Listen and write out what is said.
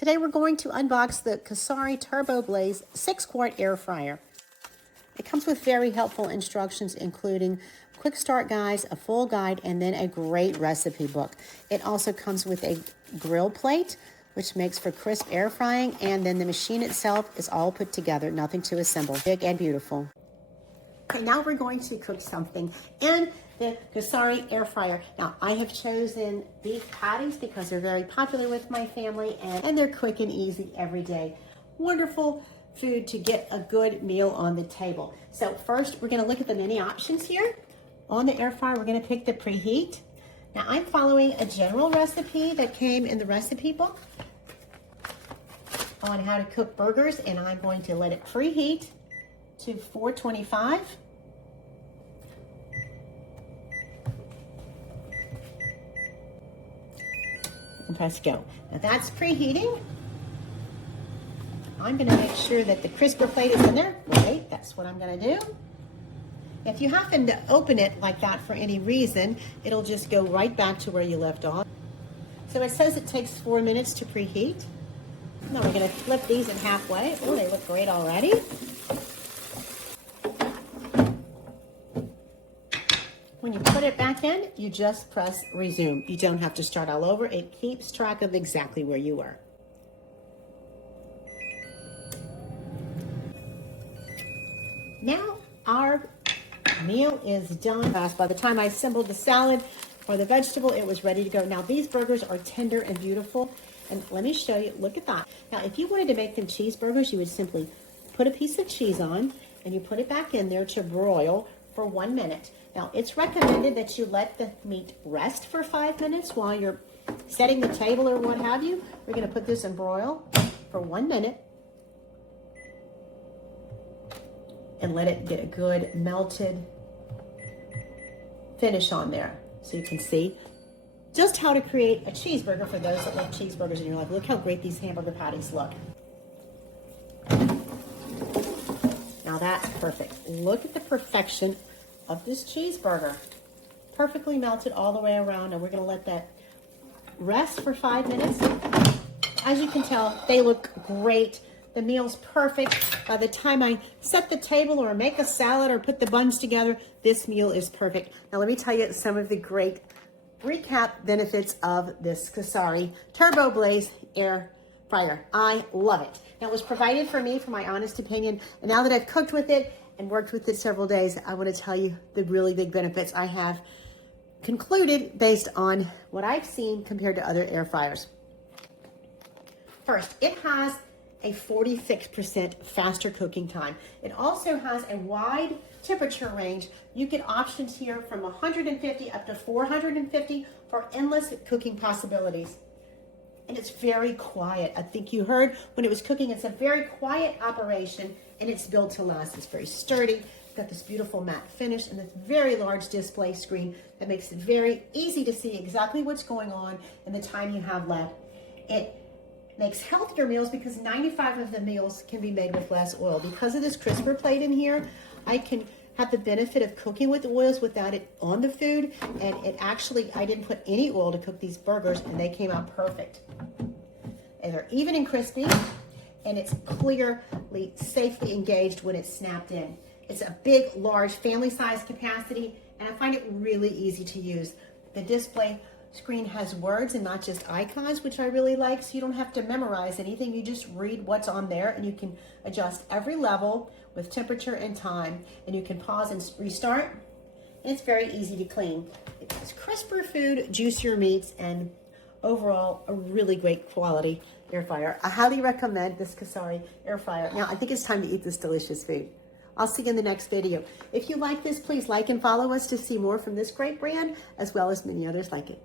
Today we're going to unbox the Cosori TurboBlaze 6-quart air fryer. It comes with very helpful instructions including quick start guides, a full guide, and then a great recipe book. It also comes with a grill plate, which makes for crisp air frying, and then the machine itself is all put together, nothing to assemble. Big and beautiful. Okay, now we're going to cook something in the Cosori air fryer. Now, I have chosen beef patties because they're very popular with my family and they're quick and easy every day. Wonderful food to get a good meal on the table. So first, we're gonna look at the many options here. On the air fryer, we're gonna pick the preheat. Now, I'm following a general recipe that came in the recipe book on how to cook burgers, and I'm going to let it preheat to 425. And press go. Now that's preheating. I'm gonna make sure that the crisper plate is in there. Right, that's what I'm gonna do. If you happen to open it like that for any reason, it'll just go right back to where you left off. So it says it takes 4 minutes to preheat. Now we're gonna flip these in halfway. Oh, they look great already. When you put it back in, you just press resume. You don't have to start all over. It keeps track of exactly where you were. Now our meal is done. By the time I assembled the salad or the vegetable, it was ready to go. Now these burgers are tender and beautiful. And let me show you, look at that. Now if you wanted to make them cheeseburgers, you would simply put a piece of cheese on and you put it back in there to broil for 1 minute. Now, it's recommended that you let the meat rest for 5 minutes while you're setting the table or what have you. We're gonna put this in broil for 1 minute and let it get a good melted finish on there. So you can see just how to create a cheeseburger for those that love cheeseburgers in your life. Look how great these hamburger patties look. Now that's perfect. Look at the perfection of this cheeseburger. Perfectly melted all the way around, and we're gonna let that rest for 5 minutes. As you can tell, they look great. The meal's perfect. By the time I set the table or make a salad or put the buns together, this meal is perfect. Now let me tell you some of the great recap benefits of this Cosori TurboBlaze Air Fryer. I love it. Now it was provided for me, for my honest opinion, and now that I've cooked with it and worked with it several days, I want to tell you the really big benefits I have concluded based on what I've seen compared to other air fryers. First, it has a 46% faster cooking time. It also has a wide temperature range. You get options here from 150 up to 450 for endless cooking possibilities. And it's very quiet. I think you heard when it was cooking, it's a very quiet operation and it's built to last. It's very sturdy. It's got this beautiful matte finish and this very large display screen that makes it very easy to see exactly what's going on in the time you have left. It makes healthier meals because 95 of the meals can be made with less oil. Because of this crisper plate in here, I can have the benefit of cooking with oils without it on the food, and it actually, I didn't put any oil to cook these burgers and they came out perfect. And they're even and crispy, and it's clearly safely engaged when it's snapped in. It's a big, large family size capacity, and I find it really easy to use. The display screen has words and not just icons, which I really like, so you don't have to memorize anything. You just read what's on there, and you can adjust every level with temperature and time, and you can pause and restart, and it's very easy to clean. It's crisper food, juicier meats, and overall a really great quality air fryer. I highly recommend this Cosori air fryer. Now I think it's time to eat this delicious food. I'll see you in the next video. If you like this, please like and follow us to see more from this great brand, as well as many others like it.